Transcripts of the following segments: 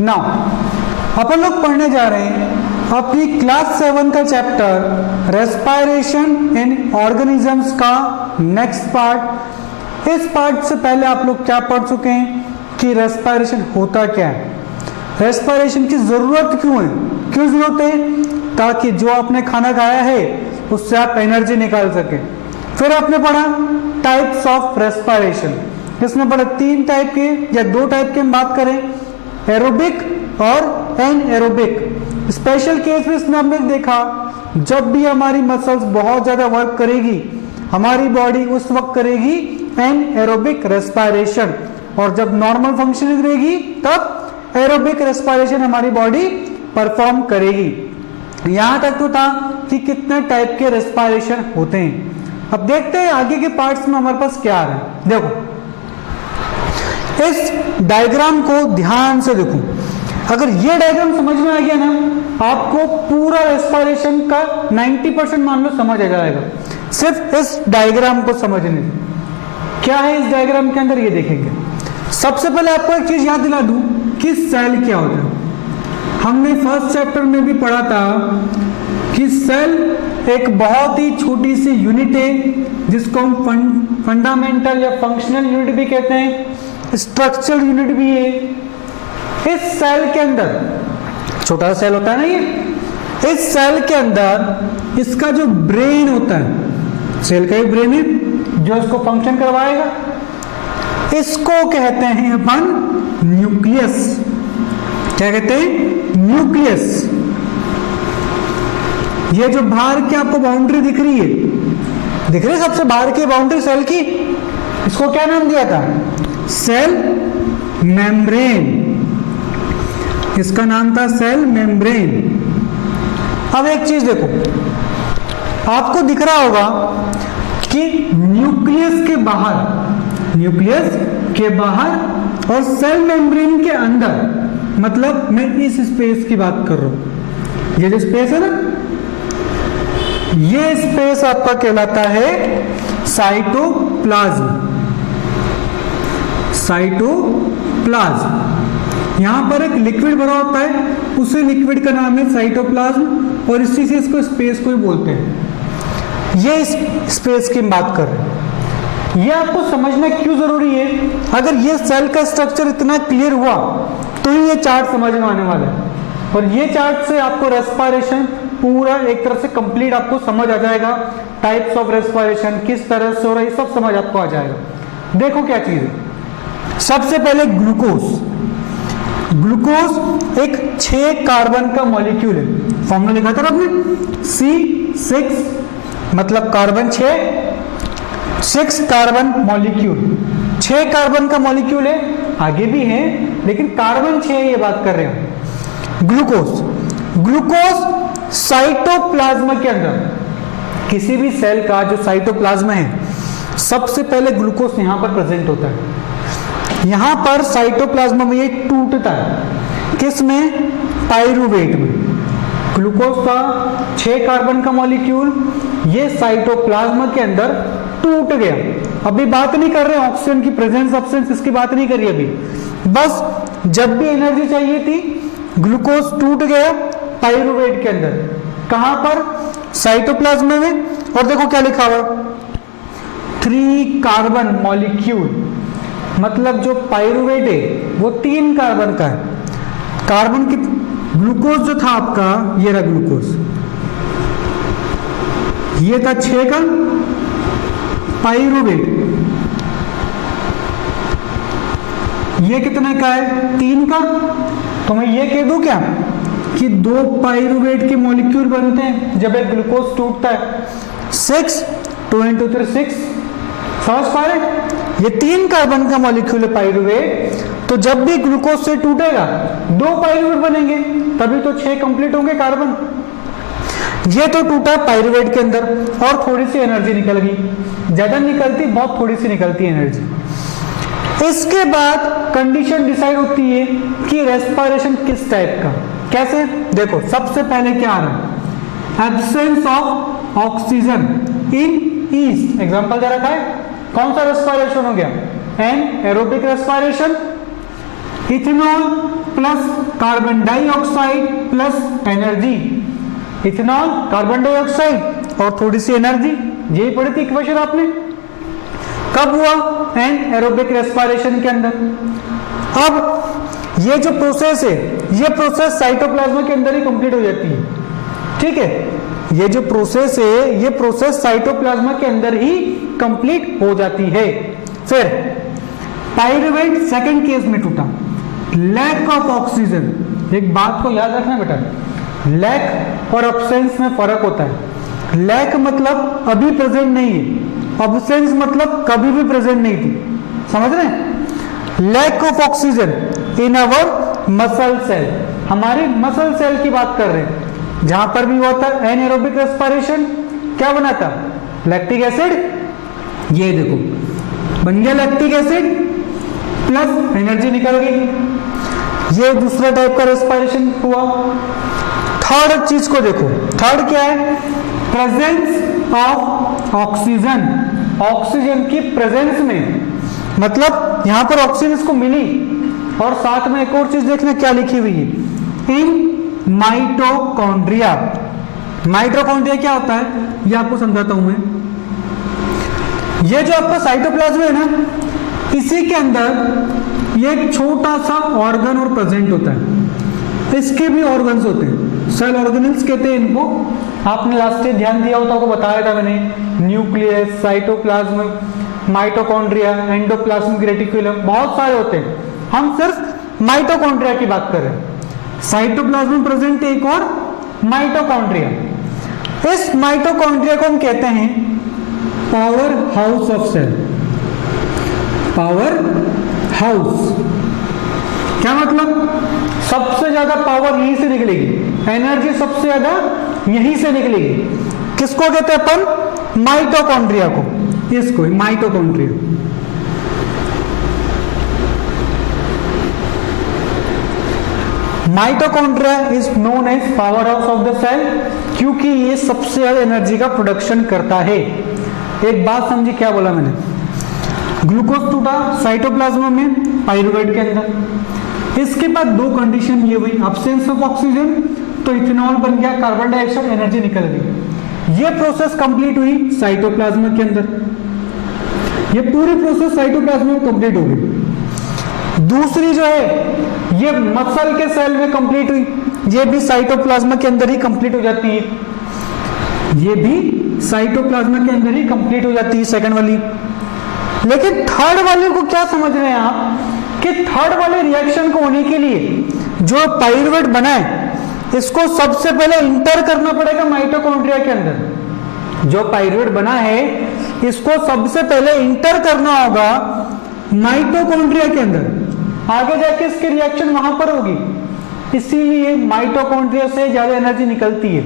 Now अपन लोग पढ़ने जा रहे हैं अपनी क्लास 7 का चैप्टर रेस्पिरेशन इन ऑर्गेनिजम्स का नेक्स्ट पार्ट। इस पार्ट से पहले आप लोग क्या पढ़ चुके हैं कि रेस्पिरेशन होता क्या है, रेस्पिरेशन की जरूरत क्यों है, क्यों जरूरत है, ताकि जो आपने खाना खाया है उससे आप एनर्जी निकाल सके। फिर आपने पढ़ा टाइप्स ऑफ रेस्पिरेशन, इसमें पढ़ा 3 टाइप के या 2 टाइप के हम बात करें, एरोबिक और एनएरोबिक। स्पेशल केस में इसमें हमने देखा जब भी हमारी मसल्स बहुत ज्यादा वर्क करेगी हमारी बॉडी उस वक्त करेगी एनएरोबिक रेस्पिरेशन, और जब नॉर्मल फंक्शनिंग रहेगी तब एरोबिक रेस्पिरेशन हमारी बॉडी परफॉर्म करेगी। यहां तक तो था कि कितने टाइप के रेस्पिरेशन होते हैं। अब देखते हैं आगे के पार्ट्स में हमारे पास क्या आ रहा है। देखो इस डायग्राम को ध्यान से देखो, अगर ये डायग्राम समझ में आ गया ना आपको पूरा रेस्पिरेशन का 90% मान लो समझ आ जाएगा, सिर्फ इस डायग्राम को समझने से। क्या है इस डायग्राम के अंदर ये देखेंगे। सबसे पहले आपको एक चीज याद दिला दूं कि सेल क्या होता है। हमने फर्स्ट चैप्टर में भी पढ़ा था कि सेल एक बहुत ही छोटी सी यूनिट है जिसको हम फंडामेंटल या फंक्शनल यूनिट भी कहते हैं, स्ट्रक्चरल यूनिट भी है। इस सेल के अंदर छोटा सेल होता है ना ये, इस सेल के अंदर इसका जो ब्रेन होता है, सेल का ही ब्रेन है जो इसको फंक्शन करवाएगा, इसको कहते हैं अपन न्यूक्लियस। क्या कहते हैं? न्यूक्लियस। ये जो बाहर की आपको बाउंड्री दिख रही है सबसे बाहर की बाउंड्री सेल की, इसको क्या नाम दिया था? Cell membrane. इसका नाम था सेल मेम्ब्रेन। अब एक चीज देखो, आपको दिख रहा होगा कि न्यूक्लियस के बाहर और सेल मेम्ब्रेन के अंदर, मतलब मैं इस स्पेस की बात कर रहा हूं, ये जो स्पेस है ना, ये स्पेस आपका कहलाता है साइटोप्लाज्म। यहां पर एक लिक्विड भरा होता है, उसी लिक्विड का नाम है साइटोप्लाज्म, और इसी से इसको स्पेस को ही बोलते हैं। ये इस स्पेस की बात कर रहे हैं। ये आपको समझना क्यों जरूरी है? अगर ये सेल का स्ट्रक्चर इतना क्लियर हुआ तो ही ये चार्ट समझ में आने वाला है, और ये चार्ट से आपको रेस्पिरेशन पूरा एक तरह से कंप्लीट आपको समझ आ जाएगा। टाइप्स ऑफ रेस्पिरेशन किस तरह से हो रहा है, ये सब समझ आपको आ जाएगा। देखो क्या चीज है। सबसे पहले ग्लूकोज एक 6 कार्बन का मॉलिक्यूल है। फॉर्मूला लिखा था आपने, C6 मतलब कार्बन 6 कार्बन मॉलिक्यूल, 6 कार्बन का मॉलिक्यूल है, आगे भी है लेकिन कार्बन 6 ये बात कर रहे हैं। ग्लूकोज साइटोप्लाज्म के अंदर, किसी भी सेल का जो साइटोप्लाज्म है, सबसे पहले ग्लूकोज यहां पर प्रेजेंट होता है। यहां पर साइटोप्लाज्म में ये टूटता है, किस में? पाइरूवेट में। ग्लूकोज का 6 कार्बन का मॉलिक्यूल ये साइटोप्लाज्म के अंदर टूट गया। अभी बात नहीं कर रहे ऑक्सीजन की प्रेजेंस एब्सेंस, इसकी बात नहीं करी अभी, बस जब भी एनर्जी चाहिए थी ग्लूकोज टूट गया पाइरूवेट के अंदर। कहां पर? साइटोप्लाज्म में। और देखो क्या लिखा हुआ, 3 कार्बन मॉलिक्यूल, मतलब जो पाइरूवेट है वो 3 कार्बन का है। कार्बन की ग्लूकोज जो था आपका, ये रहा ग्लूकोज, ये था 6 का पाइरूवेट, ये कितने का है? 3 का। तो मैं ये कह दूं क्या कि 2 पाइरूवेट के मॉलिक्यूल बनते हैं जब एक ग्लूकोज टूटता है। 6 2 × 3 6, समझ पा रहे? ये 3 कार्बन का मॉलिक्यूल है पाइरूवेट, तो जब भी ग्लूकोज से टूटेगा 2 पाइरूवेट बनेंगे, तभी तो 6 कंप्लीट होंगे कार्बन। ये तो टूटा पाइरूवेट के अंदर और थोड़ी सी एनर्जी निकल गई, ज्यादा निकलती, बहुत थोड़ी सी निकलती है एनर्जी। इसके बाद कंडीशन डिसाइड होती है कि रेस्पिरेशन किस टाइप का। कैसे? देखो सबसे पहले क्या आ रहा है? Absence of oxygen in yeast. Example दे रखा है, कौन सा रेस्पिरेशन हो गया? Anaerobic respiration. Ethanol plus carbon dioxide plus energy, ethanol carbon dioxide और थोड़ी सी एनर्जी, यही पढ़ी थी इक्वेशन आपने। कब हुआ? एन एरोबिक रेस्पिरेशन के अंदर। अब ये जो प्रोसेस है, ये प्रोसेस साइटोप्लाज्म के अंदर ही कंप्लीट हो जाती है, ठीक है। ये जो प्रोसेस है, ये प्रोसेस साइटोप्लाज्म के अंदर ही कंप्लीट हो जाती है। फिर पाइरूवेट सेकंड केस में टूटा, लैक ऑफ ऑक्सीजन। एक बात को याद रखना बेटा, लैक और अब्सेंस में फर्क होता है। लैक मतलब अभी प्रेजेंट नहीं है, अब्सेंस मतलब कभी भी प्रेजेंट नहीं थी, समझ रहे हैं। Lack of oxygen in our muscle cell, हमारी मसल सेल की बात कर रहे हैं, जहां पर भी हुआ था एनएरोबिक रेस्पिरेशन, क्या बना था? Lactic acid. ये देखो बन गया लैक्टिक एसिड प्लस एनर्जी निकल गई। ये दूसरा टाइप का रेस्पिरेशन हुआ। थर्ड चीज को देखो, थर्ड क्या है? प्रेजेंस ऑफ ऑक्सीजन, ऑक्सीजन की प्रेजेंस में, मतलब यहां पर ऑक्सीजन इसको मिली। और साथ में एक और चीज देखना क्या लिखी हुई है, इन माइटोकॉन्ड्रिया। माइटोकॉन्ड्रिया क्या होता है ये आपको समझाता हूं मैं। ये जो आपका साइटोप्लाज्म है ना, इसी के अंदर ये एक छोटा सा ऑर्गन और प्रेजेंट होता है। इसके भी ऑर्गन्स होते हैं, सेल ऑर्गेनल्स कहते हैं इनको। आपने लास्ट ईयर ध्यान दिया होता, आपको बताया था मैंने, nucleus, cytoplasm, mitochondria, endoplasmic reticulum, बहुत सारे होते हैं। हम सिर्फ माइटोकॉन्ड्रिया की बात कर रहे हैं। साइटोप्लाज्म प्रेजेंट एक और माइटोकॉन्ड्रिया। इस माइटोकॉन्ड्रिया को हम कहते हैं powerhouse of cell. Powerhouse क्या मतलब? सबसे ज्यादा पावर यहीं से निकलेगी, एनर्जी सबसे ज्यादा यहीं से निकलेगी। किसको कहते हैं अपन? माइटोकॉन्ड्रिया को, इसको mitochondria. Mitochondria is known as powerhouse of the cell, क्योंकि ये सबसे ज्यादा एनर्जी का प्रोडक्शन करता है। एक बात समझी क्या बोला मैंने? ग्लूकोज टूटा साइटोप्लाज्म में, पाइरूवेट के अंदर। इसके बाद दो कंडीशन ये हुई, अब्सेंस ऑफ ऑक्सीजन, तो इथेनॉल बन गया, कार्बन डाइऑक्साइड, एनर्जी निकल गई। ये प्रोसेस कंप्लीट हुई साइटोप्लाज्म के अंदर, ये पूरी प्रोसेस साइटोप्लाज्म में कंप्लीट हो गई। दूसरी जो है ये मसल के सेल में कंप्लीट हुई, ये भी साइटोप्लाज्म के अंदर ही कंप्लीट हो जाती है, ये भी साइटोप्लाज्म के अंदर ही कंप्लीट हो जाती है सेकंड वाली। लेकिन थर्ड वाले को क्या समझ रहे हैं आप, कि थर्ड वाले रिएक्शन को होने के लिए जो पाइरूवेट बना है, इसको सबसे पहले इंटर करना पड़ेगा माइटोकॉन्ड्रिया के अंदर। जो पाइरूवेट बना है इसको सबसे पहले इंटर करना होगा माइटोकॉन्ड्रिया के अंदर, आगे जाके इसकी रिएक्शन वहां पर होगी। इसीलिए माइटोकॉन्ड्रिया से ज्यादा एनर्जी निकलती है,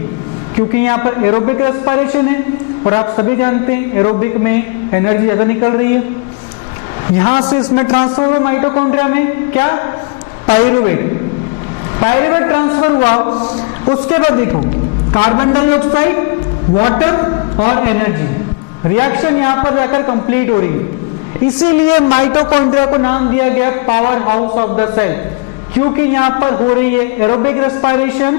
क्योंकि यहाँ पर एरोबिक रेस्पिरेशन है, और आप सभी जानते हैं एरोबिक में एनर्जी ज्यादा निकल रही है। यहां से इसमें ट्रांसफर हुआ माइटोकॉन्ड्रिया में, क्या? पाइरूवेट। पाइरूवेट ट्रांसफर हुआ, उसके बाद देखो कार्बन डाइऑक्साइड, वाटर और एनर्जी, रिएक्शन यहां पर जाकर कंप्लीट हो रही है। इसीलिए माइटोकॉन्ड्रिया को नाम दिया गया powerhouse of the cell, क्योंकि यहां पर हो रही है एरोबिक रेस्पिरेशन,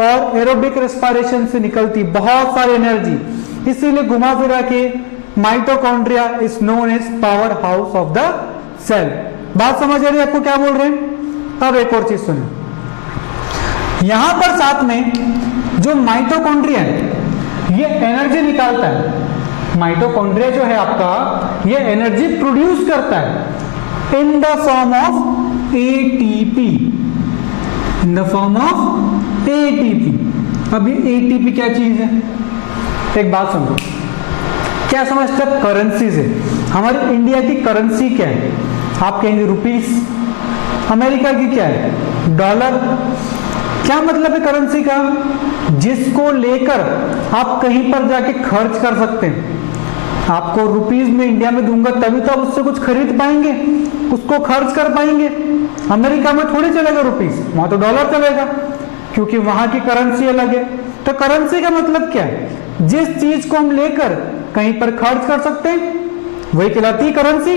और एरोबिक रेस्पिरेशन से निकलती बहुत सारी एनर्जी। इसीलिए घुमा फिरा के mitochondria is known as powerhouse of the cell. बात समझ आ रही है आपको क्या बोल रहे हैं? अब एक और चीज सुनो, यहां पर साथ में जो माइटोकॉन्ड्रिया है ये एनर्जी निकालता है। माइटोकॉन्ड्रिया जो है आपका, ये एनर्जी प्रोड्यूस करता है इन the form of ATP, in the form of ATP. अब ये एटीपी क्या चीज है? एक बात समझो, क्या समझते हैं? करेंसी से हमारी इंडिया की करेंसी क्या है? आप कहेंगे रुपीस। अमेरिका की क्या है? डॉलर। क्या मतलब है करेंसी का? जिसको लेकर आप कहीं पर जाके खर्च कर सकते हैं। आपको रुपीस में इंडिया में दूंगा तभी तो आप उससे कुछ खरीद पाएंगे, उसको खर्च कर पाएंगे। अमेरिका में थोड़ी चलेगा रुपीस, वहां तो डॉलर चलेगा, क्योंकि वहां की करेंसी अलग है। तो करेंसी का मतलब क्या है? जिस चीज को हम लेकर कहीं पर खर्च कर सकते हैं वही कहलाती है करेंसी।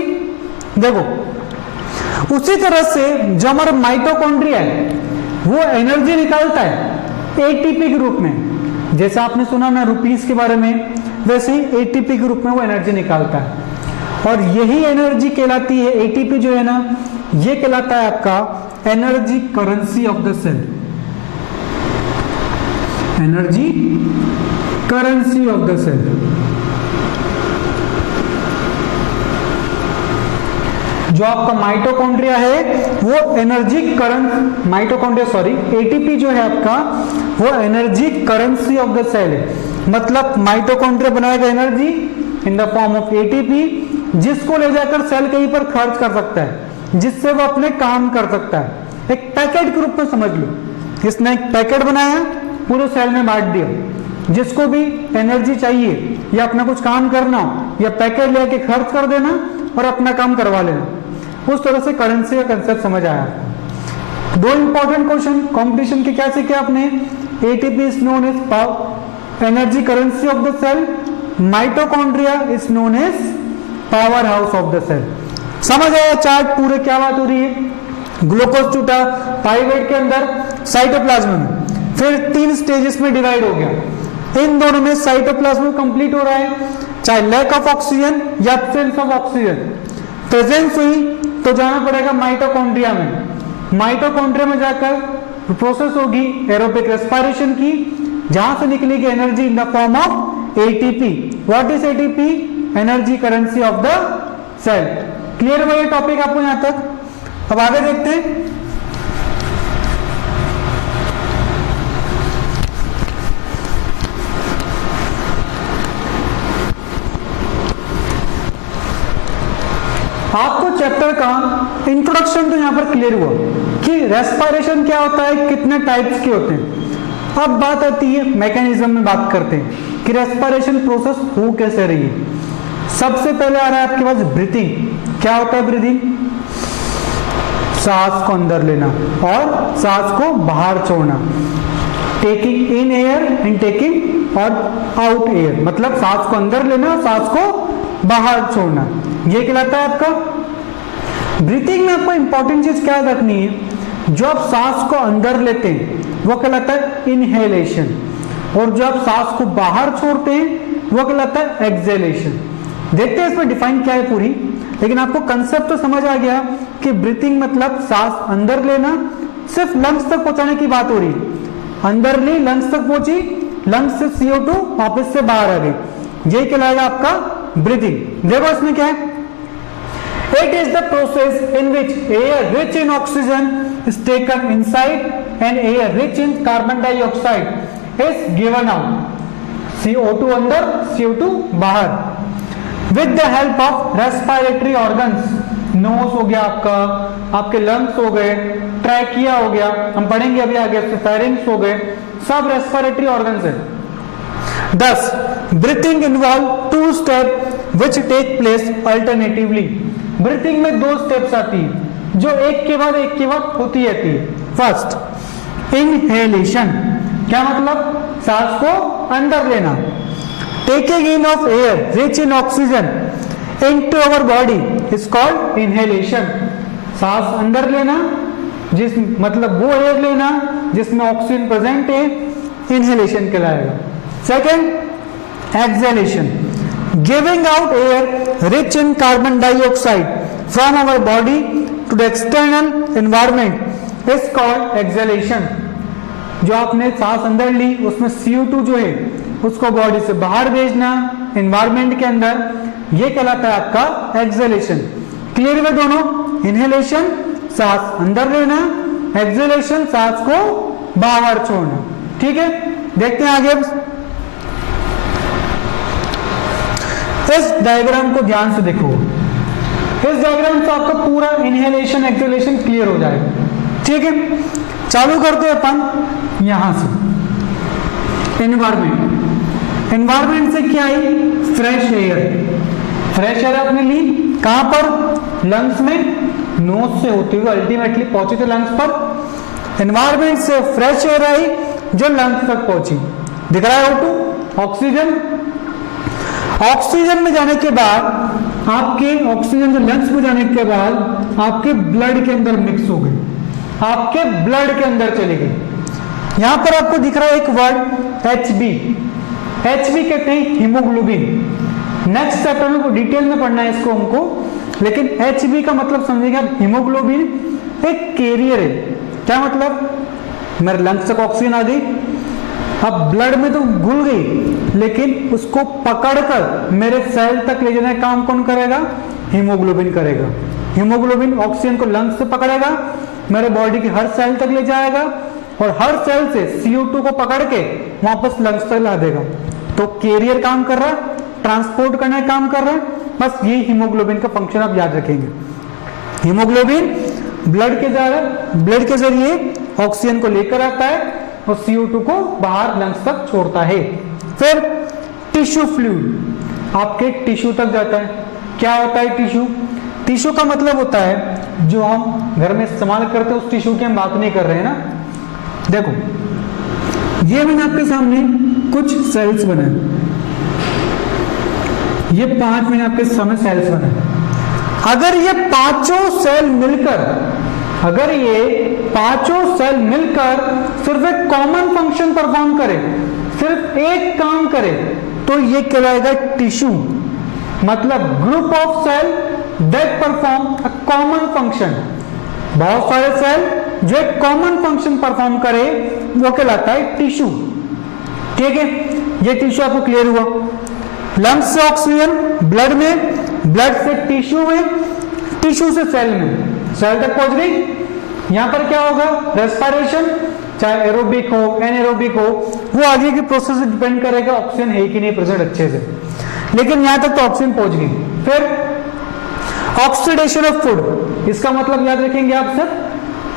देखो उसी तरह से जो हमारा माइटोकॉन्ड्रिया है वो एनर्जी निकालता है एटीपी के रूप में। जैसा आपने सुना ना रुपीस के बारे में, वैसे ही एटीपी के रूप में वो एनर्जी निकालता है, और यही एनर्जी कहलाती है, एटीपी जो है ना ये कहलाता है आपका energy currency of the cell. Energy currency of the cell. जो आपका माइटोकॉन्ड्रिया है वो energy current, mitochondria sorry ATP जो है आपका वो energy currency of the cell है। मतलब माइटोकॉन्ड्रिया बनाएगा energy in the form of ATP, जिसको ले जाकर सेल कहीं पर खर्च कर सकता है, जिससे वो अपने काम कर सकता है। एक पैकेट के रूप में समझ लो, इसने एक पैकेट बनाया, पूरे सेल में बांट दिया, जिसको भी एनर्जी चाहिए या अपना कुछ काम करना हो या पैकेट लेके खर्च कर देना और अपना काम करवा लेना। उस तरह से करेंसी का कंसेप्ट समझ आया। दो इंपॉर्टेंट क्वेश्चन कॉम्पिटिशन के क्या सीखे आपने? ATP is known as energy currency of the cell, mitochondria is known as powerhouse of the cell. समझ आया चार्ट पूरे क्या बात हो रही है? ग्लूकोज टूटा पाइवेट के अंदर साइटोप्लाज्म में, फिर 3 स्टेजेस में डिवाइड हो गया। इन दोनों में साइटोप्लाज्म कंप्लीट हो रहा है, चाहे लैक ऑफ ऑक्सीजन या एब्सेंस ऑफ ऑक्सीजन प्रेजेंस हुई तो जाना पड़ेगा माइटोकॉन्ड्रिया में। माइटोकॉन्ड्रिया में जाकर प्रोसेस होगी एरोबिक रेस्पिरेशन की, जहां से निकलेगी energy in the form of ATP. What is ATP? Energy currency of the cell. Clear हुआ ये टॉपिक आपको यहां तक? अब आगे देखते हैं। आपको चैप्टर का इंट्रोडक्शन तो यहां पर क्लियर हुआ कि रेस्पिरेशन क्या होता है, कितने टाइप्स के होते हैं। अब बात आती है मैकेनिज्म में, बात करते हैं कि रेस्पिरेशन प्रोसेस हो कैसे रही है। सबसे पहले आ रहा है आपके पास ब्रीथिंग। क्या होता है ब्रीथिंग? सांस को अंदर लेना और सांस को बाहर छोड़ना। Taking in air and taking और आउट एयर, मतलब सांस को अंदर लेना, सांस को बाहर छोड़ना, ये कहलाता है आपका ब्रीथिंग। में आपको इंपॉर्टेंट चीज क्या रखनी है? जो आप सांस को अंदर लेते हैं वो कहलाता है इनहेलेशन, और जो आप सांस को बाहर छोड़ते हैं वो कहलाता है एक्सहेलेशन। देखते हैं इसमें डिफाइन क्या है पूरी, लेकिन आपको कंसेप्ट तो समझ आ गया कि ब्रीथिंग मतलब सांस अंदर लेना, सिर्फ लंग्स तक पहुंचाने की बात हो रही है। अंदर ली, लंग्स तक पहुंची, लंग्स से CO2 वापस से बाहर आ गई, यही कहलाएगा आपका ब्रीथिंग। देखो इसमें क्या है? It is the process in which air rich in oxygen is taken inside and air rich in carbon dioxide is given out. CO2 अंदर, CO2 बाहर, with the help of respiratory organs. Nose हो गया आपका, आपके lungs हो गए, trachea हो गया, हम पढ़ेंगे अभी आगे, फेरिंग्स हो गए, सब रेस्पिरेटरी ऑर्गन्स है। Thus, breathing involve 2 steps which take place alternatively. Breathing में 2 स्टेप्स आती है जो एक के बाद होती रहती है। फर्स्ट इनहेलेशन, क्या मतलब? सांस को अंदर लेना। Taking in of air rich in oxygen into our body is called inhalation. सांस अंदर लेना, जिस मतलब वो एयर लेना जिसमें ऑक्सीजन प्रेजेंट है, इनहेलेशन कहलाएगा। Second exhalation, giving out air rich in carbon dioxide from our body to the external environment is called exhalation. जो आपने सांस अंदर ली उसमें CO2 जो है उसको बॉडी से बाहर भेजना एनवायरमेंट के अंदर, ये कहलाता है आपका एक्सहेलेशन। क्लियर हुए दोनों? इनहेलेशन सांस अंदर लेना, एक्सहेलेशन सांस को बाहर छोड़ना। ठीक है, देखते हैं आगे। इस डायग्राम को ध्यान से देखो, इस डायग्राम से आपका पूरा इनहेलेशन एक्सहेलेशन क्लियर हो जाएगा। ठीक है, चालू करते हैं अपन यहां से। एनवायरमेंट, एनवायरमेंट से क्या आई? Fresh air. फ्रेश एयर आपने ली कहां पर? लंग्स में, नोज से होते हुए अल्टीमेटली पहुंची थे लंग्स पर। एनवायरमेंट से फ्रेश एयर आई जो लंग्स तक पहुंची। दिख रहा है O2 ऑक्सीजन। ऑक्सीजन में जाने के बाद आपके ऑक्सीजन जो लंग्स में जाने के बाद आपके ब्लड के अंदर मिक्स हो गई, आपके ब्लड के अंदर चली गई। यहां पर आपको दिख रहा है एक वर्ड HB, HB कहते हैं हीमोग्लोबिन। नेक्स्ट चैप्टर में डिटेल में पढ़ना है इसको हमको, लेकिन HB का मतलब समझेंगे आप, हीमोग्लोबिन एक कैरियर है। क्या मतलब, मेरे लंग्स तक ऑक्सीजन आ गई, अब ब्लड में तो घुल गई, लेकिन उसको पकड़कर मेरे सेल तक ले जाने का काम कौन करेगा, हीमोग्लोबिन करेगा। हीमोग्लोबिन ऑक्सीजन को लंग्स से पकड़ेगा, मेरे बॉडी की हर सेल तक ले जाएगा और हर सेल से CO2 को पकड़ के वापस लंग्स तक ला देगा। तो कैरियर काम कर रहा है, ट्रांसपोर्ट करने का काम कर रहा है। बस ये हीमोग्लोबिन का फंक्शन आप याद रखेंगे। हीमोग्लोबिन ब्लड के जरिए ऑक्सीजन को लेकर आता है और CO2 को बाहर लंग्स तक छोड़ता है। फिर टिश्यू फ्लूइड आपके टिश्यू तक जाता है। क्या होता है टिश्यू? टिश्यू का मतलब होता है जो हम घर में इस्तेमाल करते हैं, उस टिश्यू की हम बात नहीं कर रहे हैं ना। देखो, ये मैंने आपके सामने कुछ सेल्स बनाए, ये 5 मैंने आपके सामने सेल्स बनाए। अगर ये पांचों सेल मिलकर सिर्फ एक कॉमन फंक्शन परफॉर्म करे, सिर्फ एक काम करे, तो ये कहलाएगा टिश्यू। मतलब group of cell that perform a common function. बहुत सारे सेल जो एक कॉमन फंक्शन परफॉर्म करे वो कहलाता है टिश्यू। ठीक है, ये टिश्यू आपको क्लियर हुआ। लंग्स से ऑक्सीजन ब्लड में, ब्लड से टिश्यू में, टिश्यू से सेल में, सेल तक पहुंच गई। यहां पर क्या होगा, रेस्पिरेशन, चाहे एरोबिक हो एनाएरोबिक हो, वो आगे की प्रोसेस डिपेंड करेगा ऑक्सीजन है कि नहीं प्रेजेंट अच्छे से, लेकिन यहां तक तो ऑक्सीजन पहुंच गई। फिर ऑक्सीडेशन ऑफ फूड, इसका मतलब याद रखेंगे आप सर,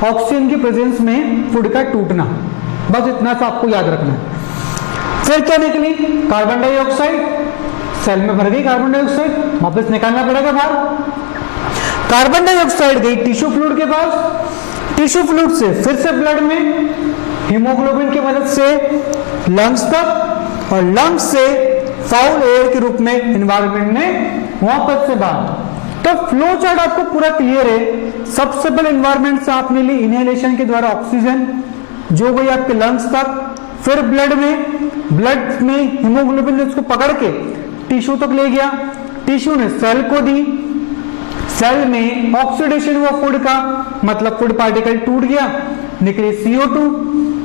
ऑक्सीजन की प्रेजेंस में फूड का टूटना, बस इतना सा आपको याद रखना है। फिर क्या निकली, कार्बन डाइऑक्साइड, सेल में भर गई कार्बन डाइऑक्साइड, वापस निकालना पड़ेगा बाहर। कार्बन डाइऑक्साइड गई टिश्यू फ्लूइड के पास, टिश्यू फ्लूइड से फिर से ब्लड में, हीमोग्लोबिन की मदद से लंग्स तक, और लंग्स से फाउल एयर के रूप में एनवायरनमेंट में वापस से बाहर। तो फ्लो चार्ट आपको पूरा क्लियर है। सबसे पहले एनवायरनमेंट से आपने ली इनहेलेशन के द्वारा ऑक्सीजन जो गई आपके लंग्स तक, फिर ब्लड में हीमोग्लोबिन ने उसको पकड़ के टिश्यू तक ले गया, टिश्यू ने सेल को दी, सेल में ऑक्सीडेशन हुआ फूड का, मतलब फूड पार्टिकल टूट गया, निकली CO2,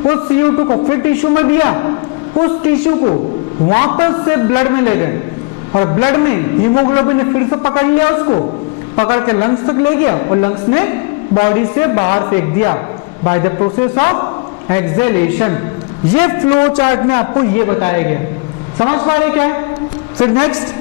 उस CO2 को फिर टिश्यू में दिया, उस टिश्यू को वापस से ब्लड में ले गए और ब्लड में हीमोग्लोबिन ने फिर से पकड़ लिया, उसको पकड़ के लंग्स तक ले गया और लंग्स ने बॉडी से बाहर फेंक दिया by the process of exhalation. ये फ्लो चार्ट में आपको ये बताया गया, समझ पा रहे क्या है? फिर नेक्स्ट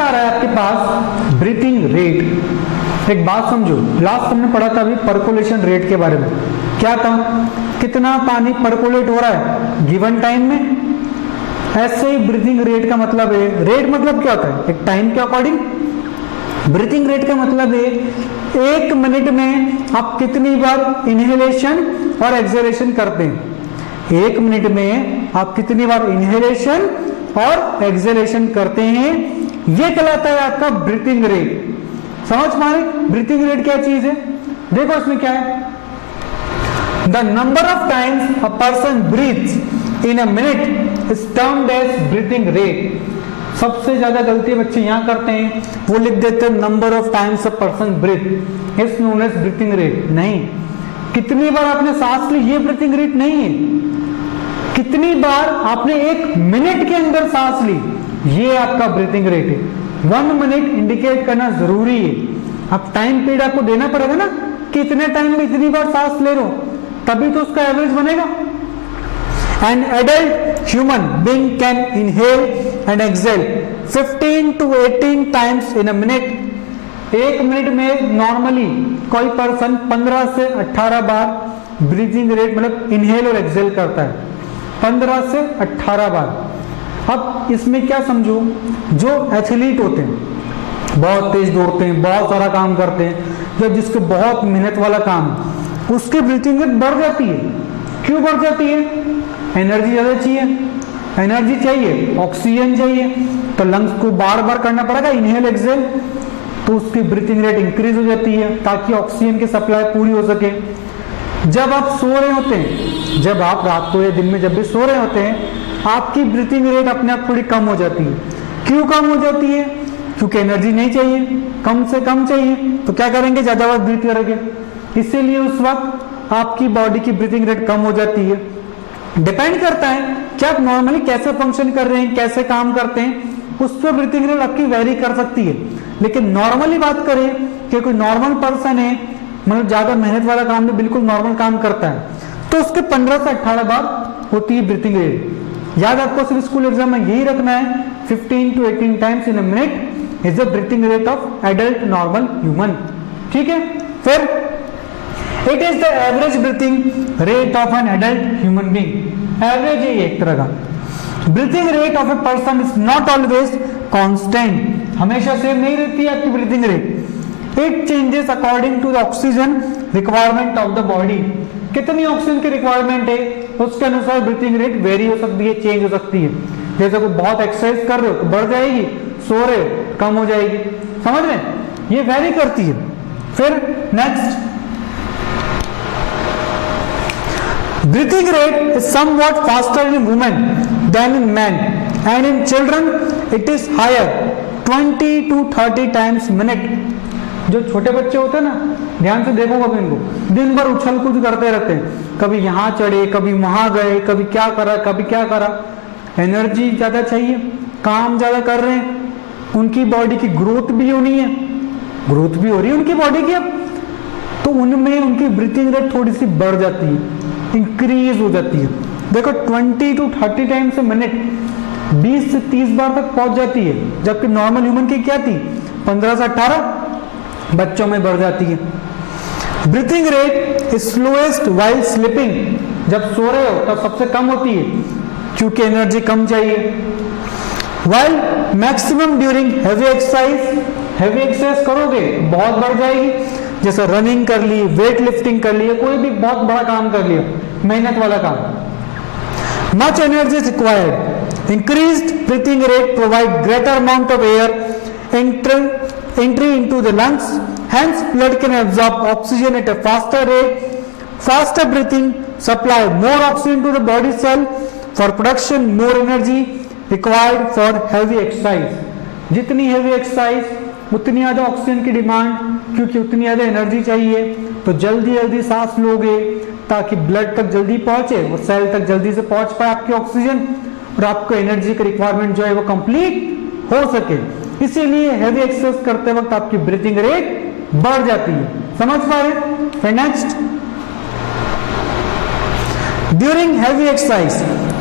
आ रहा है आपके पास ब्रीथिंग रेट। एक बात समझो, लास्ट हमने पढ़ा था अभी परकोलेशन रेट के बारे में। क्या था, कितना पानी परकोलेट हो रहा है गिवन टाइम में। ऐसे ही ब्रीथिंग रेट का मतलब है, रेट मतलब क्या होता है, एक टाइम के अकॉर्डिंग। ब्रीथिंग रेट का मतलब है 1 मिनट में आप कितनी बार इनहेलेशन और एक्सहेलेशन करते हैं। 1 मिनट में आप कितनी बार इनहेलेशन और एक्सहेलेशन करते हैं, ये कहलाता है आपका ब्रीथिंग रेट। समझ पा रहे ब्रीथिंग रेट क्या चीज है? देखो इसमें क्या है, the number of times a person breathes in a minute is termed as breathing rate. सबसे ज्यादा गलती बच्चे यहां करते हैं, वो लिख देते हैं number of times a person breathe is known as breathing rate. नहीं, कितनी बार आपने सांस ली ये ब्रीथिंग रेट नहीं है, कितनी बार आपने 1 मिनट के अंदर सांस ली ये आपका ब्रीथिंग रेट है। 1 मिनट इंडिकेट करना जरूरी है। अब टाइम पीरियड आपको देना पड़ेगा ना, कितने टाइम में इतनी बार सांस ले रहे हो, तभी तो उसका एवरेज बनेगा। An adult human being can inhale and exhale 15 to 18 times in a minute. 1 minute में नॉर्मली कोई पर्सन 15 से 18 बार ब्रीथिंग रेट मतलब इनहेल और एक्सहेल करता है, 15 से 18 बार। अब इसमें क्या समझो, जो एथलीट होते हैं, बहुत तेज दौड़ते हैं, बहुत सारा काम करते हैं, या जिसको बहुत मेहनत वाला काम, उसकी ब्रीथिंग रेट बढ़ जाती है। क्यों बढ़ जाती है? एनर्जी ज्यादा चाहिए, एनर्जी चाहिए, ऑक्सीजन चाहिए, तो लंग्स को बार बार करना पड़ेगा इनहेल एक्सहेल, तो उसकी ब्रीथिंग रेट इंक्रीज हो जाती है ताकि ऑक्सीजन की सप्लाई पूरी हो सके। जब आप सो रहे होते हैं, जब आप रात को या दिन में जब भी सो रहे होते हैं, आपकी ब्रीथिंग रेट अपने आप थोड़ी कम हो जाती है। क्यों कम हो जाती है? क्योंकि एनर्जी नहीं चाहिए, कम से कम चाहिए, तो क्या करेंगे, ज्यादा बार ब्रीथ करेंगे, इसीलिए उस वक्त आपकी बॉडी की ब्रीथिंग रेट कम हो जाती है। डिपेंड करता है कि आप नॉर्मली कैसे फंक्शन कर रहे हैं, कैसे काम करते हैं, उस पर ब्रीथिंग रेट आपकी वेरी कर सकती है। लेकिन नॉर्मली बात करें कि कोई नॉर्मल पर्सन है, मतलब ज्यादा मेहनत वाला काम भी बिल्कुल नॉर्मल काम करता है, तो उसके 15 से 18 बार होती है ब्रीथिंग रेट। याद आपको सिर्फ स्कूल एग्जाम में यही रखना है, 15 to 18 times in a minute is the breathing rate of adult normal human. ठीक है, फिर it is the average breathing rate of an adult human being. Average है ये एक तरह का। Breathing rate of a person is not always constant, हमेशा same नहीं रहती है आपकी breathing rate. It changes according to the oxygen requirement of the body. कितनी ऑक्सीजन की रिक्वायरमेंट है उसके अनुसार ब्रीथिंग रेट वेरी हो सकती है, चेंज हो सकती है। जैसे कोई बहुत एक्सरसाइज कर रहे हो तो बढ़ जाएगी, सो रहे हो कम हो जाएगी, समझ रहे हैं, ये वेरी करती है। फिर next, breathing rate is somewhat faster in women than in men and in children it is higher 20 to 30 times minute। जो छोटे बच्चे होते हैं ना, ध्यान से देखो कभी इनको, दिन भर उछल कूद करते रहते हैं, कभी यहाँ चढ़े, कभी वहां गए, कभी क्या करा, कभी क्या करा। एनर्जी ज्यादा चाहिए, काम ज्यादा कर रहे हैं, उनकी बॉडी की ग्रोथ भी होनी है, ग्रोथ भी हो रही है उनकी बॉडी की अब, तो उनमें उनकी ब्रीथिंग रेट थोड़ी सी बढ़ जाती है, इंक्रीज हो जाती है। देखो 20 to 30 टाइम्स ए मिनट, 20 से 30 बार तक पहुंच जाती है, जबकि नॉर्मल ह्यूमन की क्या थी, 15 से 18 बच्चों में बढ़ जाती है। Breathing rate is slowest while sleeping, जब सो रहे हो तब सबसे कम होती है क्योंकि एनर्जी कम चाहिए। While maximum during heavy exercise, heavy exercise करोगे बहुत बढ़ जाएगी, जैसे रनिंग कर ली, वेट लिफ्टिंग कर ली, कोई भी बहुत बड़ा काम कर लिया, मेहनत वाला काम। Much energy is required. Increased breathing rate provide greater amount of air entry into the lungs, hence blood can absorb oxygen at a faster rate. Faster breathing supply more oxygen to the body cell for production, more energy required for heavy exercise। जितनी heavy exercise उतनी ज्यादा oxygen की demand, क्योंकि उतनी ज्यादा energy चाहिए, तो जल्दी जल्दी सांस लोगे ताकि ब्लड तक जल्दी पहुंचे और सेल तक जल्दी से पहुंच पाए आपकी ऑक्सीजन, और आपको एनर्जी की रिक्वायरमेंट जो है वो कंप्लीट हो सके। इसीलिए हैवी एक्सरसाइज करते वक्त आपकी ब्रीथिंग रेट बढ़ जाती है, समझ पा रहे। फिर next, during heavy exercise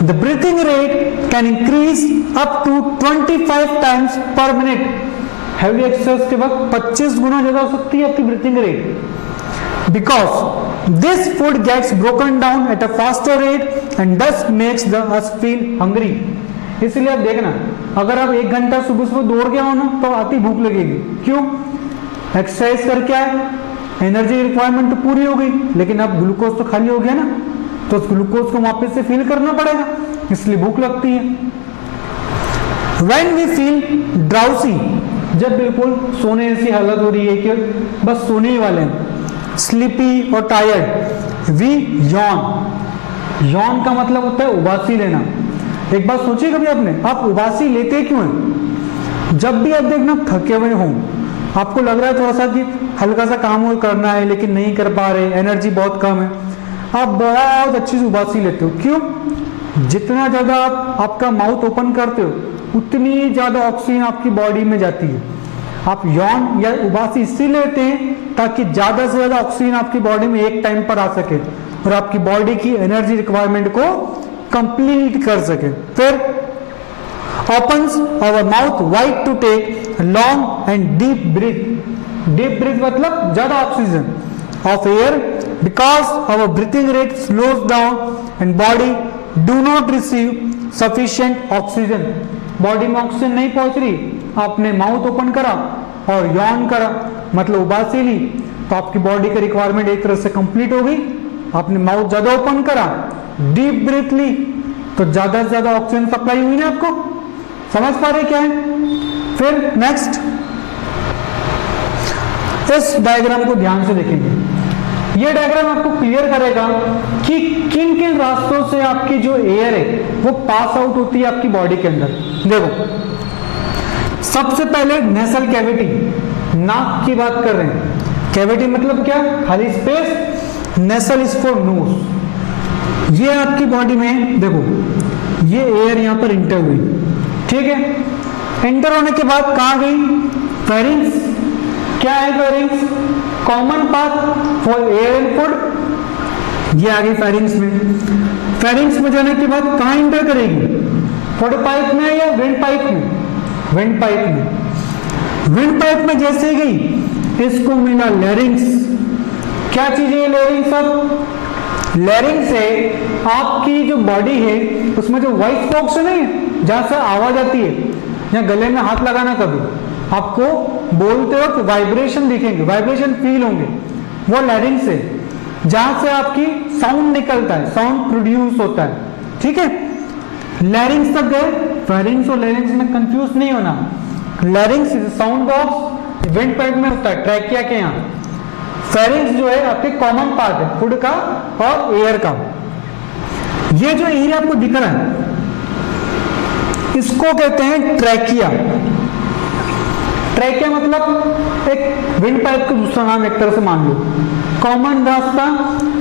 the breathing rate can increase up to 25 times per minute. Heavy exercise के वक्त 25 गुना ज्यादा हो सकती है आपकी breathing rate, because this food gets broken down at a faster rate and this makes us feel hungry. इसलिए आप देखना, अगर आप 1 घंटा सुबह सुबह दौड़ के आओ ना तो आती भूख लगेगी, क्यों, एक्सरसाइज करके आए, एनर्जी रिक्वायरमेंट तो पूरी हो गई, लेकिन अब ग्लूकोज तो खाली हो गया ना, तो उस ग्लूकोज को वापस से फील करना पड़ेगा, इसलिए भूख लगती है। When we feel drowsy, जब बिल्कुल सोने जैसी हालत हो रही है कि बस सोने ही वाले हैं, स्लीपी और टायर्ड, वी यॉन। यॉन का मतलब होता है उबासी लेना। एक बात सोचिए कभी आपने, आप उबासी लेते क्यों हैं? जब भी आप देखना थके हुए हो, आपको लग रहा है थोड़ा सा कि हल्का सा काम करना है लेकिन नहीं कर पा रहे, एनर्जी बहुत कम है, आप बहुत अच्छी से उबासी लेते हो। क्यों? जितना ज्यादा आप आपका माउथ ओपन करते हो उतनी ज्यादा ऑक्सीजन आपकी बॉडी में जाती है। आप यॉन या उबासी इसीलिए लेते हैं ताकि ज्यादा से ज्यादा ऑक्सीजन आपकी बॉडी में एक टाइम पर आ सके और आपकी बॉडी की एनर्जी रिक्वायरमेंट को कंप्लीट कर सके। फिर opens our mouth wide to take a long and deep breath. Deep breath मतलब ज्यादा oxygen of air, because our breathing rate slows down and body do not receive sufficient oxygen. Body में oxygen नहीं पहुंच रही, आपने mouth open करा और Yon करा मतलब उबासी ली, तो आपकी बॉडी की रिक्वायरमेंट एक तरह से कंप्लीट हो गई। आपने माउथ ज्यादा ओपन करा, डीप ब्रीथ ली, तो ज्यादा से ज्यादा ऑक्सीजन सप्लाई हुई ना आपको, समझ पा रहे क्या है। फिर नेक्स्ट इस डायग्राम को ध्यान से देखेंगे। ये डायग्राम आपको क्लियर करेगा कि किन किन रास्तों से आपकी जो एयर है वो पास आउट होती है आपकी बॉडी के अंदर। देखो सबसे पहले नेसल कैविटी, नाक की बात कर रहे हैं। कैविटी मतलब क्या, खाली space. Nasal is for knows. ये आपकी बॉडी में देखो ये एयर यहां पर इंटर हुई, ठीक है। इंटर होने के बाद कहां गई, फेरिंग्स। क्या है pharynx, common path for air and food. ये आ गई फेरिंग्स में। फेरिंग्स में जाने के बाद कहां इंटर करेगी, फूड पाइप में या विंड पाइप में, विंड पाइप में। विंड पाइप में जैसे गई इसको मिला लैरिंग्स। क्या चीज है लैरिंग्स, अब लैरिंग्स है आपकी जो बॉडी है उसमें जो वॉइस बॉक्स है ना जहां से आवाज आती है, या गले में हाथ लगाना कभी आपको बोलते वक्त वाइब्रेशन दिखेंगे, वाइब्रेशन फील होंगे, वो लैरिंग्स है जहां से आपकी साउंड निकलता है, साउंड प्रोड्यूस होता है, ठीक है। लैरिंग्स तक गए, फेरिंग्स और लैरिंग्स में कंफ्यूज नहीं होना। लैरिंग्स साउंड बॉक्स विंड पाइप में होता है, ट्रैकिया के यहाँ। फेरिंग्स जो है आपके कॉमन पार्ट है फूड का और एयर का। ये जो एरिया आपको दिख रहा है इसको कहते हैं ट्रैकिया। ट्रैकिया मतलब एक विंड पाइप का दूसरा नाम एक तरह से मान लो। कॉमन रास्ता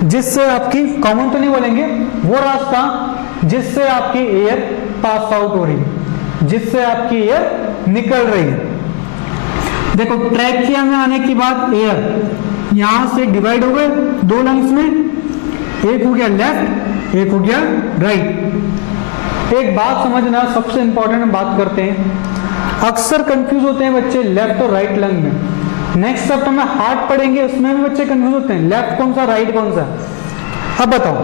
जिससे आपकी, कॉमन तो नहीं बोलेंगे, वो रास्ता जिससे आपकी एयर पास आउट हो रही है, जिससे आपकी एयर निकल रही है। देखो ट्रैकिया में आने के बाद एयर यहां से डिवाइड हो गए दो लंग्स में, एक हो गया लेफ्ट, एक हो गया राइट। एक बात समझना, सबसे इंपॉर्टेंट बात करते हैं, अक्सर कंफ्यूज होते हैं बच्चे लेफ्ट और राइट लंग में। नेक्स्ट सप्ताह में हार्ट पढ़ेंगे उसमें भी बच्चे कंफ्यूज होते हैं, लेफ्ट कौन सा राइट कौन सा। अब बताओ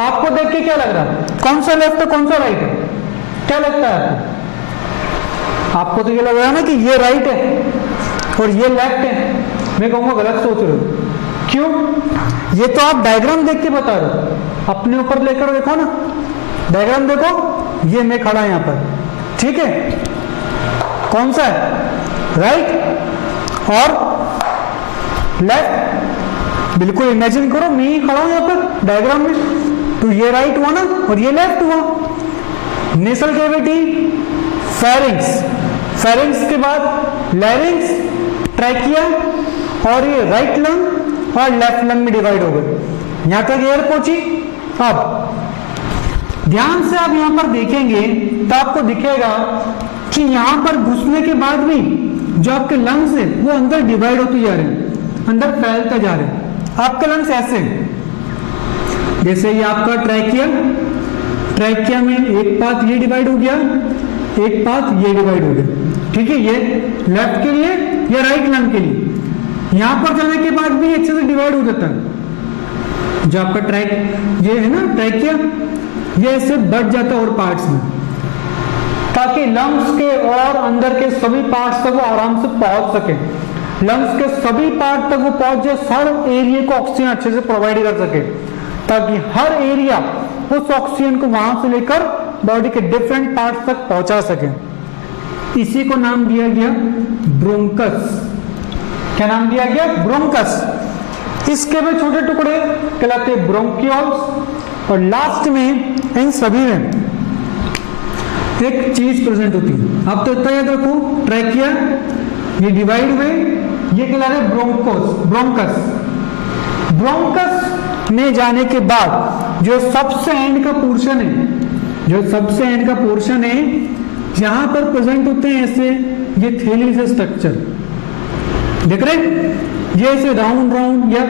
आपको देख के क्या लग रहा है, कौन सा लेफ्ट है कौन सा राइट है, क्या लगता है आपको? आपको तो ये लग रहा है ना कि ये राइट है और ये लेफ्ट है। मैं कहूंगा गलत सोच रहे हो। क्यों? ये तो आप डायग्राम देख के बता रहे हो, अपने ऊपर लेकर देखो ना, डायग्राम देखो, ये मैं खड़ा यहां पर, ठीक है। कौन सा है, राइट और लेफ्ट? बिल्कुल इमेजिन करो मैं ही खड़ा हूं यहां पर डायग्राम में, तो ये राइट हुआ ना और ये लेफ्ट हुआ। नेसल कैविटी, फेरिंग्स, फेरिंग्स के बाद लैरिंग्स, ट्रैकिया और ये राइट लंग और लेफ्ट लंग में डिवाइड हो गए। यहां तक एयर पहुंची। अब ध्यान से आप यहां पर देखेंगे तो आपको दिखेगा कि यहां पर घुसने के बाद भी जो आपके लंग्स है वो अंदर डिवाइड होते जा रहे हैं, अंदर फैलते जा रहे हैं। आपके लंग्स ऐसे हैं, जैसे ये आपका ट्रैकिया, ट्रैकिया में एक पार्ट ये डिवाइड हो गया, एक पार्ट ये डिवाइड हो गया, ठीक है। ये लेफ्ट के लिए, ये राइट लंग के लिए। यहां पर जाने के बाद भी अच्छे से डिवाइड हो जाता है। जो आपका ट्रैक ये है ना ट्रैकिया, ये ऐसे बढ़ जाता है और पार्ट्स में, ताकि लंग्स के और अंदर के सभी पार्ट्स तक वो आराम से पहुंच सके। लंग्स के सभी पार्ट तक वो पहुंच जाए, हर एरिया को ऑक्सीजन अच्छे से प्रोवाइड कर सके, ताकि हर एरिया उस ऑक्सीजन को वहां से लेकर बॉडी के डिफरेंट पार्ट्स तक पहुंचा सके। इसी को नाम दिया गया ब्रोंकस। क्या नाम दिया गया? ब्रोंकस। इसके भी छोटे टुकड़े कहलाते हैं ब्रोंकियोल्स। और लास्ट में इन सभी में एक चीज प्रेजेंट होती है, आप तो इतना याद रखो, ट्रैकिया ये डिवाइड हुए, ये कहलाते हैं ब्रोंकोस, ब्रोंकस। ब्रोंकस में जाने के बाद जो सबसे एंड का पोर्शन है, जो सबसे एंड का पोर्शन है, जहां पर प्रेजेंट होते हैं ऐसे ये थैली से स्ट्रक्चर, देख रहे हैं? ये ऐसे राउंड राउंड या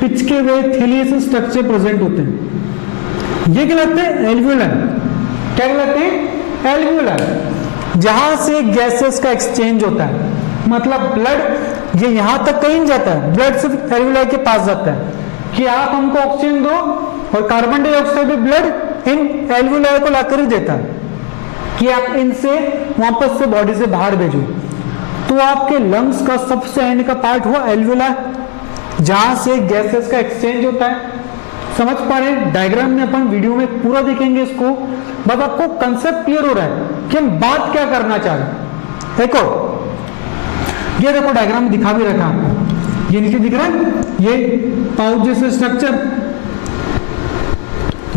पिचके हुए थैली से स्ट्रक्चर प्रेजेंट होते हैं। ये कहलाते हैं एल्वियोलर। क्या कहलाते हैं? एल्वियोलर। जहां से गैसेस का एक्सचेंज होता है, मतलब ब्लड ये यहां तक कहीं नहीं जाता है, ब्लड सिर्फ एल्वियोलर के पास जाता है कि आप हमको ऑक्सीजन दो, और कार्बन डाइऑक्साइड भी ब्लड इन एल्वियोलर को लाकर ही देता है कि आप इनसे वापस से बॉडी से बाहर भेजो। तो आपके लंग्स का सबसे एंड का पार्ट हुआ एल्वियोलर, जहां से गैसेस का एक्सचेंज होता है। समझ पा रहे हैं? डायग्राम में अपन वीडियो में पूरा देखेंगे इसको, बस आपको कंसेप्ट क्लियर हो रहा है कि हम बात क्या करना चाह रहे हैं। देखो ये देखो डायग्राम दिखा भी रखा आपको, ये नीचे दिख रहा है, ये पाउच जैसे स्ट्रक्चर,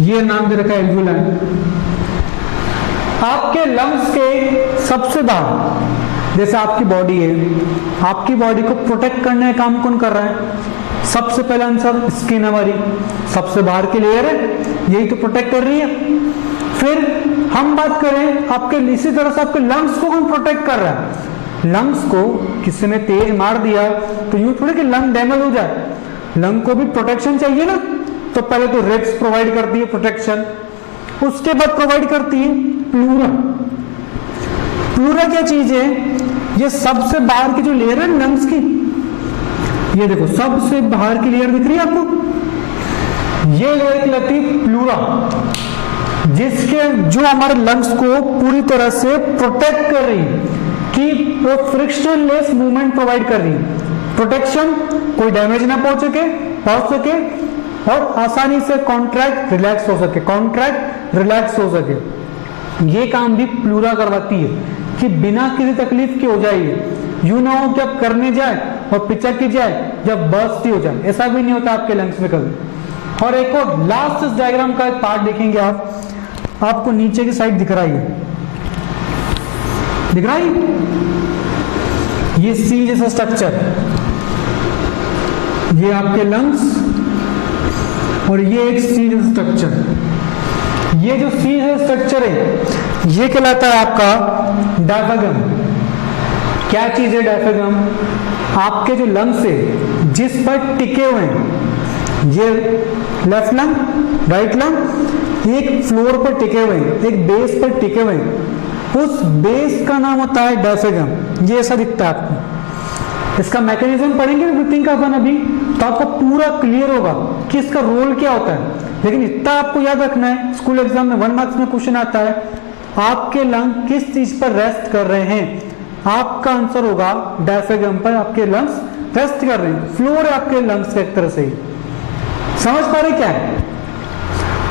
ये नाम दे रखा है एल्वियोलाई। आपके लंग्स के सबसे बाहर, जैसे आपकी बॉडी है, आपकी बॉडी को प्रोटेक्ट करने का काम कौन कर रहा है? सबसे पहला आंसर स्किन हमारी सबसे बाहर की लेयर है, यही तो प्रोटेक्ट कर रही है। फिर हम बात करें आपके, इसी तरह से आपके लंग्स को कौन प्रोटेक्ट कर रहा है? लंग्स को किसी ने तेज मार दिया तो यूं थोड़ी कि लंग डैमेज हो जाए, लंग को भी प्रोटेक्शन चाहिए ना। तो पहले तो रिब्स प्रोवाइड करती है प्रोटेक्शन, उसके बाद प्रोवाइड करती है प्लूरा। प्लूरा क्या चीज है? ये सबसे बाहर की जो लेयर है लंग्स की, ये देखो सबसे बाहर की लेयर दिख रही है आपको, ये लेयर कहलाती है प्लूरा, जिसके जो हमारे लंग्स को पूरी तरह से प्रोटेक्ट कर रही है कि वो फ्रिक्शनलेस मूवमेंट प्रोवाइड कर रही है, प्रोटेक्शन, कोई डैमेज ना पहुंच सके और आसानी से कॉन्ट्रैक्ट रिलैक्स हो सके, कॉन्ट्रैक्ट रिलैक्स हो सके। ये काम भी प्लूरा करवाती है कि बिना किसी तकलीफ के हो जाए, यूं ना हो कि आप करने जाए और पिचक की जाए, जब बर्स्ट ही हो जाए, ऐसा भी नहीं होता आपके लंग्स में कभी। और एक और लास्ट इस डायग्राम का एक पार्ट देखेंगे आप, आपको नीचे की साइड दिख रहा है, दिख रहा है ये सी जैसा स्ट्रक्चर, ये आपके लंग्स और ये एक सी जैसा स्ट्रक्चर। ये जो सी जैसा स्ट्रक्चर है ये कहलाता है आपका डायफ्रागम। क्या चीज है डायफ्रागम? आपके जो लंग्स है जिस पर टिके हुए हैं, ये लेफ्ट लंग, राइट लंग, एक फ्लोर पर टिके हुए हैं, एक बेस पर टिके हुए हैं, उस बेस का नाम होता है डायफ्रागम। ये ऐसा दिखता है आपको। इसका मैकेनिज्म पढ़ेंगे ब्रीथिंग का अपन अभी, तो आपको पूरा क्लियर होगा कि इसका रोल क्या होता है। लेकिन इतना आपको याद रखना है, स्कूल एग्जाम में 1 मार्क्स में क्वेश्चन आता है, आपके लंग किस चीज पर रेस्ट कर रहे हैं? आपका आंसर होगा डायफ्रागम पर आपके लंग्स रेस्ट कर रहे हैं, फ्लोर है आपके लंग्स का एक तरह से। समझ पा रहे क्या है?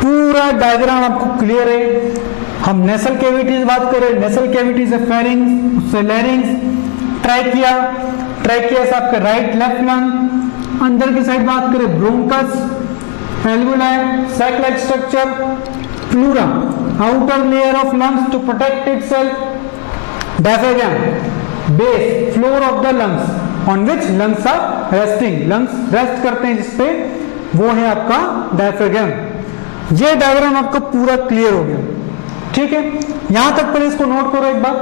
पूरा डायग्राम आपको क्लियर है। हम नेसल कैविटीज बात करें, नेसल कैविटीज है फेरिंग्स, उससे लैरिंग्स, ट्रैकिया, ट्रैकिया से आपका राइट लेफ्ट लंग, अंदर की साइड बात करें bronchus, alveoli, sac like structure, pleura, outer layer of lungs to protect itself, diaphragm, base, floor of the lungs on which lungs are resting, lungs rest करते हैं जिसपे, वो है आपका डायफ्रागम। ये डायग्राम आपका पूरा क्लियर हो गया, ठीक है? यहां तक पहले इसको नोट करो एक बार।